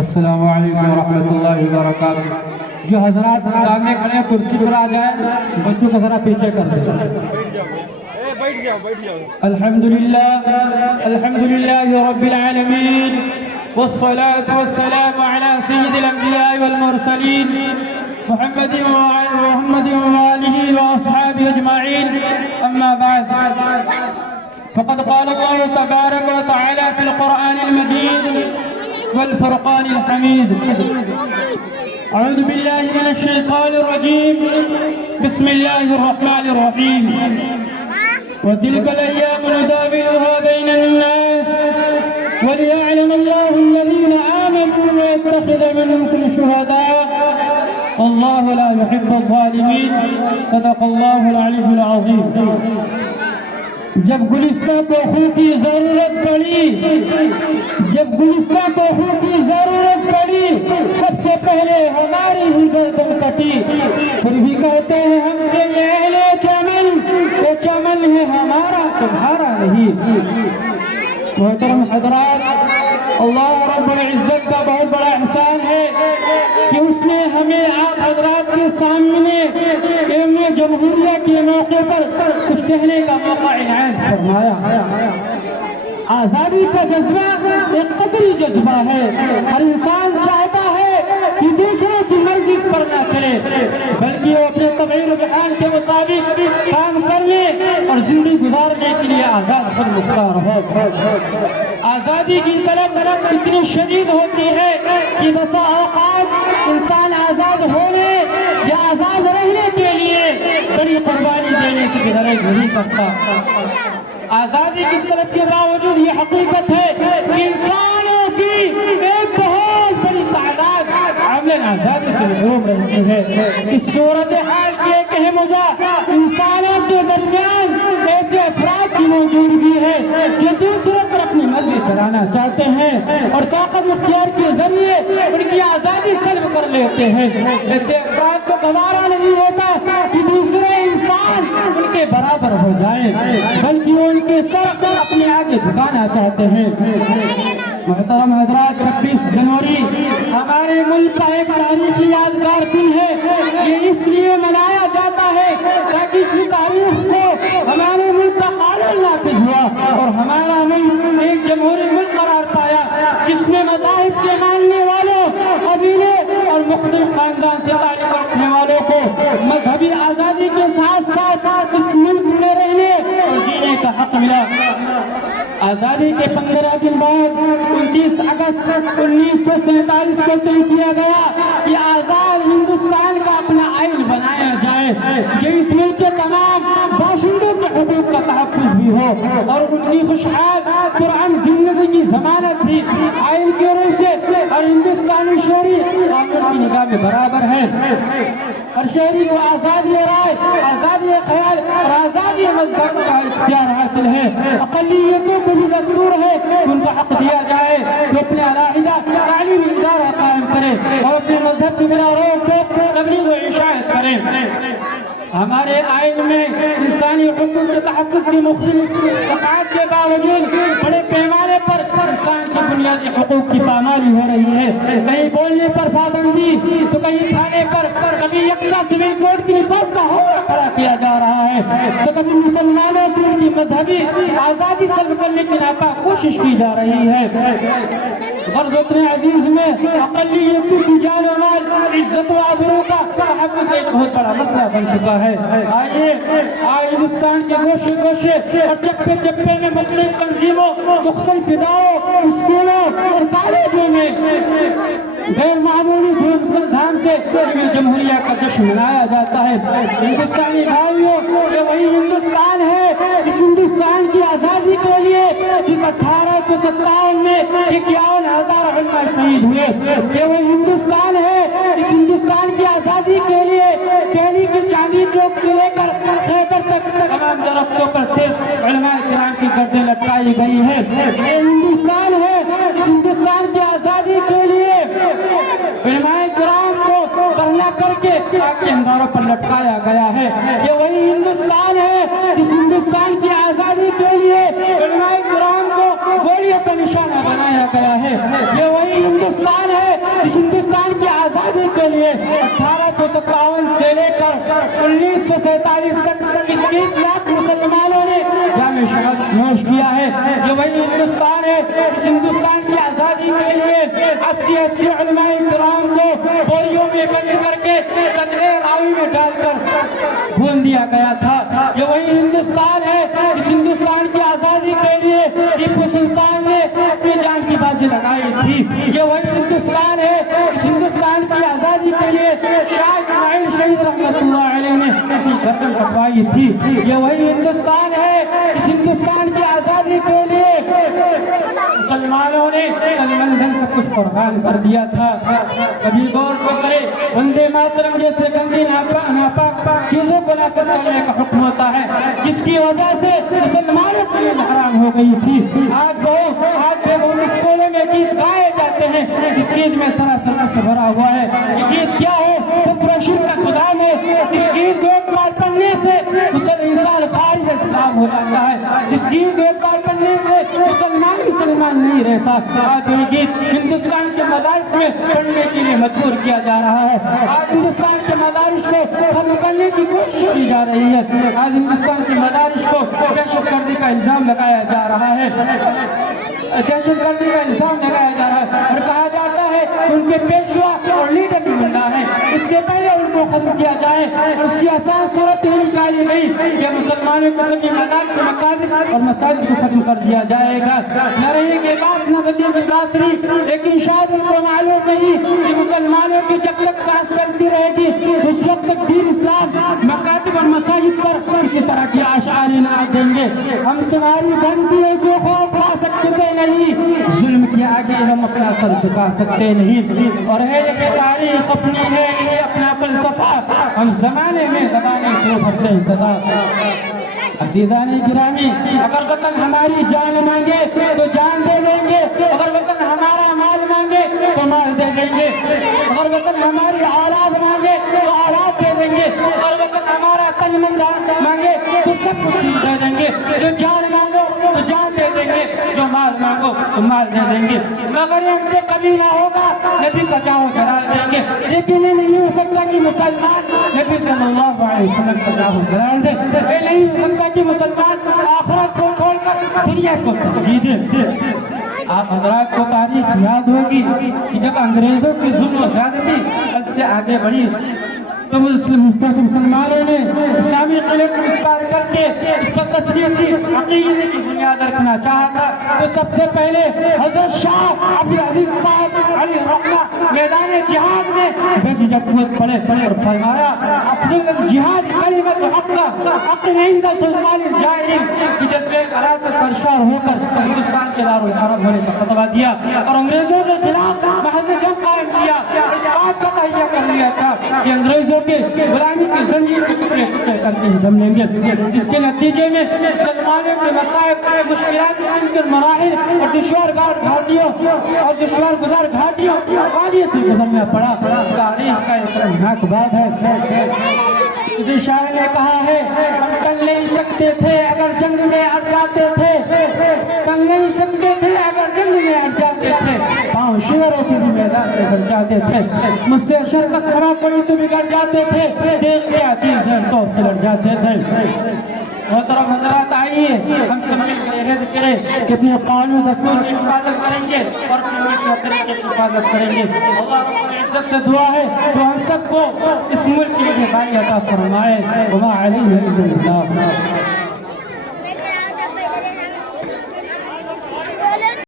السلام علیکم ورحمۃ اللہ وبرکاتہ. جو حضرات سامنے کھڑے ہیں کرسی پر آ جائیں, بچوں کو ذرا پیچھے کر دیں. الحمدللہ رب العالمین والصلاة والسلام على سید الانبیاء والمرسلین محمد وآلہ وأصحابہ اجمعین. اما بعد فقد قال الله تبارك وتعالى في القرآن المجيد والفرقان الحميد. أعوذ بالله من الشيطان الرجيم. بسم الله الرحمن الرحيم. وتلك الأيام نداولها بين الناس وليعلم الله الذين آمنوا ويتخذ منكم شهداء والله لا يحب الظالمين. صدق الله العلي العظيم. جب گلستہ توحوں کی ضرورت پڑی سب سے پہلے ہماری ہی گردن کٹی. پھر بھی کہتے ہیں ہم سے لے چمن, وہ چمن ہے ہمارا تمہارا نہیں. محترم حضرات, اللہ رب العزت کا بہت بڑا احسان ہے کہ اس نے ہمیں آپ حضرات کے سامنے یوم جمہوریہ کے موقع پر کچھ کہنے کا موقع عنایت فرمایا. آزادی کا جذبہ ایک قدری جذبہ ہے. ہر انسان چاہتا ہے کہ دوسروں کی مرضی پر نہ کرے بلکہ وہ اپنے طبعی رجحان کے مطابق کام کرنے اور زندگی گزارنے کے لیے آزاد پر مختار ہو. آزادی کی طلب اتنی شدید ہوتی ہے کہ بسا اوقات انسان آزاد ہونے یا آزاد رہنے کے لیے بڑی قربانی دینے کی غرض نہیں کرتا. آزادی کی طلب کے باوجود یہ حقیقت ہے کہ انسانوں کی ایک بہت بڑی تعداد عملاً آزادی سے محروم رہتی ہے. اس صورتحال کی ایک اہم وجہ انسانوں کے درمیان ایسے افراد کی موجودگی ہے جو دوسروں پر اپنی مرضی چلانا چاہتے ہیں اور طاقت اختیار کے ذریعے ان کی آزادی سلب کر لیتے ہیں. ایسے افراد کو گوارا نہیں ہوتا کہ دوسرے انسان ان کے برابر ہو جائیں بلکہ وہ ان کے سر اپنے آگے جھکانا چاہتے ہیں. محترم حضرات, 26 جنوری ہمارے ملک کا ایک تاریخی یادگار دن ہے. یہ اس لیے منایا جاتا ہے تاکہ اسی تاریخ کو ہمارے ملک کا قانون نافذ ہوا اور ہمارا ملک ایک جمہوری ملک قرار پایا جس میں مذاہب کے ماننے والوں, قبیلے اور مختلف خاندان سے تعلق رکھنے والوں کو مذہبی آزادی کے ساتھ ساتھ اس ملک میں رہنے اور جینے کا حق ملا. آزادی کے 15 دن بعد 29 اگست 1947 کو طے کیا گیا کہ آزاد ہندوستان کا اپنا آئین بنایا جائے کہ اس ملک کے تمام باشندوں کے حقوق کا تحفظ بھی ہو اور ان کی خوشحال پرامن زندگی کی ضمانت بھی. آئین کی وجہ سے ہر ہندوستانی شہری قانون کی نگاہ میں برابر ہے. ہر شہری کو آزادی رائے, آزادی خیال اور آزادی مذہب کا اختیار حاصل ہے. اقلیتوں کو بھی دستور ہے ان کا حق دیا جائے کہ اپنے علیحدہ تعلیمی ادارہ قائم کریں اور اپنے مذہب کی بلا روک تبلیغ و اشاعت کریں. ہمارے آئین میں انسانی حقوق کے تحفظ کی مختلف صفحات کے باوجود بڑے پیمانے پر انسان کی بنیادی حقوق کی پامالی ہو رہی ہے. کہیں بولنے پر پابندی تو کہیں کھانے پر, کبھی یکساں سول کوڈ کی نفاذ کا حکم کھڑا کیا جا رہا ہے تو کبھی مسلمانوں کی ان کی مذہبی آزادی سلب کرنے کی ناپاک کوشش کی جا رہی ہے. غرض اتنے عزیز میں اقلیتوں کی جان و مال, عزت و آبرو کا تحفظ ایک بہت بڑا مسئلہ بن چکا ہے. آئیے ہندوستان کے گوشے گوشے اور چپے چپے میں مختلف تنظیموں, مختلف اداروں, اسکولوں اور کالجوں میں غیر معمولی دھوم دھام سے جمہوریہ کا جشن منایا جاتا ہے. ہندوستانی بھائیوں, یہ وہی ہندوستان ہے اس ہندوستان کی آزادی کے لیے جس 1857 میں 51,000 علماء شہید ہوئے. یہ وہی ہندوستان ہے اس ہندوستان کی آزادی کے لیے دہلی کے چاندنی چوک سے لے کر خیبر تک تمام درختوں پر صرف علماء کرام کی گردیں لٹکائی گئی ہے. یہ ہندوستان ہے اس ہندوستان کی آزادی کے لیے علماء کرام کو برہنہ کر کے آگ کے انگاروں پر لٹکایا گیا ہے. یہ وہی ہندوستان ہے اس ہندوستان کی آزادی کے لیے علماء کرام کو گولیوں کا نشانہ بنایا گیا ہے. یہ وہی ہندوستان ہے 1857 سے لے کر 1947 تک 21 لاکھ مسلمانوں نے جام شہادت نوش کیا ہے. یہ وہی ہندوستان ہے. اس ہندوستان کی آزادی کے لیے 80 علماء کرام کو بوریوں میں بند کر کے قطرے راوی میں ڈال کر بھون دیا گیا تھا. یہ وہی ہندوستان ہے. اس ہندوستان کی آزادی کے لیے ٹیپو سلطان نے اپنی جان کی بازی لگائی تھی. یہ وہی ہندوستان ہے. اس ہندوستان کی آزادی کے لیے شاہ اسماعیل شہید رحمۃ اللہ علیہ نے اپنی گردن کٹوائی تھی. یہ وہی ہندوستان ہے. اس ہندوستان کی آزادی کے لیے مسلمانوں نے کلمہ سے کچھ قربان کر دیا تھا. کبھی غور تو کرے, وندے ماترم جیسے گندی ناپاک چیزوں کو نافذ کرنے کا حکم ہوتا ہے, جس کی وجہ سے مسلمانوں کے لیے حرام ہو گئی تھی. آج وہ اسکولوں میں گیت گائے جاتے ہیں, اس گیت میں سراسر سے بھرا ہوا ہے. یہ گیت کیا ہے؟ پرشر کا خدا ہے. اس گیت کو ایک بار پڑھنے سے انسان خارج اسلام ہو جاتا ہے. اس گیت کو ایک بار پڑھنے سے مسلمان نہیں رہتا. آج یہ گیت ہندوستان کے مدارس میں پڑھنے کے لیے مجبور کیا جا رہا ہے. آج ہندوستان کے مدارس کو ختم کرنے کی کوشش کی جا رہی ہے. آج ہندوستان کے مدارس کو دہشت گردی کا الزام لگایا جا رہا ہے. دہشت گردی کا الزام لگایا جا رہا ہے اور کہا جاتا ہے کہ ان کے پیشوا اور لیڈر بھی بننا ہے. اس سے پہلے ان کو ختم کیا جائے اور اس کی آسان صورت یہ نکالی گئی کہ مسلمانوں کو سبھی مدارس مقابل اور مساجد کو ختم کر دیا جائے گا. نہ رہے کے بعد نہ بدی کی باسری, لیکن شاید ان کو معلوم نہیں کہ مسلمانوں کی جب تک سانس چلتی رہے گی اس وقت تک دین اسلام مکاتب اور مساجد پر کسی طرح کی اشعار نہ دیں گے. ہم تمہاری بندیوں سے خوف پا سکتے نہیں, ظلم کے آگے ہم اپنا سر جھکا سکتے نہیں. اور ہے یہ تاریخ اپنی ہے, یہ اپنا فلسفہ ہم زمانے میں زمانے سے بھرتے سزا. عزیزان گرامی, اگر وطن ہماری جان مانگے تو جان دے دیں گے, اگر وطن ہمارا مال مانگے تو مال دے دیں گے, اگر وطن ہماری اولاد مانگے تو اولاد دے دیں گے, اگر وطن ہمارا تن من مانگے تو سب کچھ دے دیں گے. جو جان مانگو تو جان دے دیں گے, جو مال مانگو تو مال دے دیں گے. مگر ان سے کبھی نہ ہوگا نبی کا جاؤ جلال دیں گے. لیکن یہ نہیں ہو سکتا کہ مسلمان نبی صلی اللہ علیہ وسلم کا جاؤ جلال دے. یہ نہیں ہو سکتا کہ مسلمان آخرت کو چھوڑ کر دنیا کو ترجیح دے. آپ حضرات کو تاریخ یاد ہوگی کہ جب انگریزوں کی ظلم و زیادتی حد سے آگے بڑھی تو مسلمانوں نے اسلامی قلعے کو وسطار کر کے اس پر تشخیصی عقیدے کی بنیاد رکھنا چاہا تھا. تو سب سے پہلے حضرت شاہ عبدالعزیز صاحب علی رحمہ میدان جہاد میں جب پڑے اور فرمایا اپنے جہاد کلمت حق حق عند سلطان الجاہلین کی جذبے قرار سے سرشار ہو کر ہندوستان کے دارالحرب ہونے کا فتویٰ دیا اور انگریزوں کے خلاف محض جنگ قائم کیا. اس بات کا تہیہ کر لیا تھا کہ انگریزوں کے غلامی کی زنجیر کے ٹکڑے ٹکڑے کر کے ہم لیں گے, جس کے نتیجے میں مسلمانوں کے مصائب مشکلات کے مراحل اور دشوار گزار گھاٹیوں وادی سے گزرنا پڑا. تاریخ کا ایک خطرناک بات ہے. کسی شاعر نے کہا ہے ہم چل نہیں سکتے تھے اگر جنگ میں اڑ جاتے تھے, چل نہیں سکتے تھے اگر جنگ میں اڑ جاتے تھے, پاؤں شیروں کے بھی میدان سے بڑھ جاتے تھے, مجھ سے شرکت خراب پڑی تو بگڑ جاتے تھے, دیکھ کے عزیز ہے تو پلٹ جاتے تھے. محترم حضرات آئیے ہم سب مل کر عہد کریں کہ اپنے قانون دستور کی حفاظت کریں گے اور اپنے کی حفاظت کریں گے. اللہ رب العزت سے دعا ہے تو ہم سب کو اس ملک کی بھائی عطا فرمائے. وما علیہ